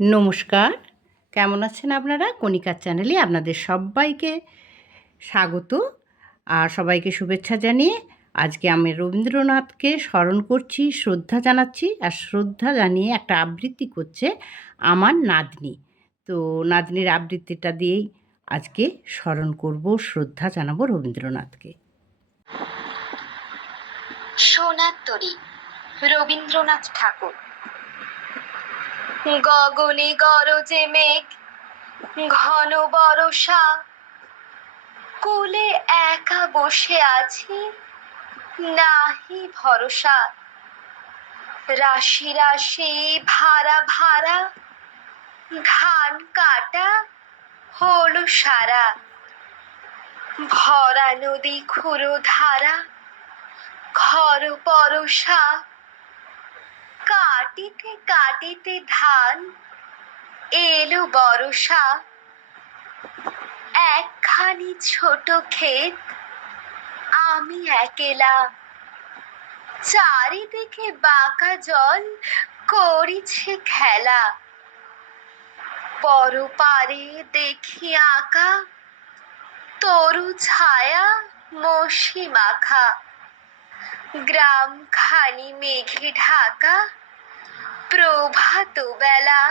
নমস্কার। কেমন আছেন আপনারা? কণিকার চ্যানেলে আপনাদের সবাইকে স্বাগত আর সবাইকে শুভেচ্ছা জানিয়ে আজকে আমি রবীন্দ্রনাথকে স্মরণ করছি, শ্রদ্ধা জানাচ্ছি আর শ্রদ্ধা জানিয়ে একটা আবৃত্তি করছে আমার নাতনি। তো নাতনির আবৃত্তিটা দিয়েই আজকে স্মরণ করব, শ্রদ্ধা জানাব রবীন্দ্রনাথকে। সোনার তরী, রবীন্দ্রনাথ ঠাকুর। গগনে গরজে মেঘ, ঘন বরষা, কুলে একা বসে আছি, নাহি ভরসা। রাশি রাশি ভাড়া ভাড়া ধান কাটা হলো সারা। ভরা নদী খুঁড়ো ধারা খর পরশা কাটিতে কাটিতে ধান, এলো বরষা। একখানি ছোট ক্ষেত, আমি একেলা। চারিদিকে বাঁকা জল করিছে খেলা। পরপারে দেখি আঁকা, তরু ছায়া মসি মাখা। গ্রাম খানি মেঘে ঢাকা প্রভাত বেলা।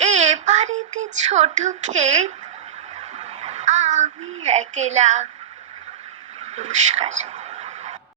এপারেতে ছোট ক্ষেত আমি একেলা। নমস্কার।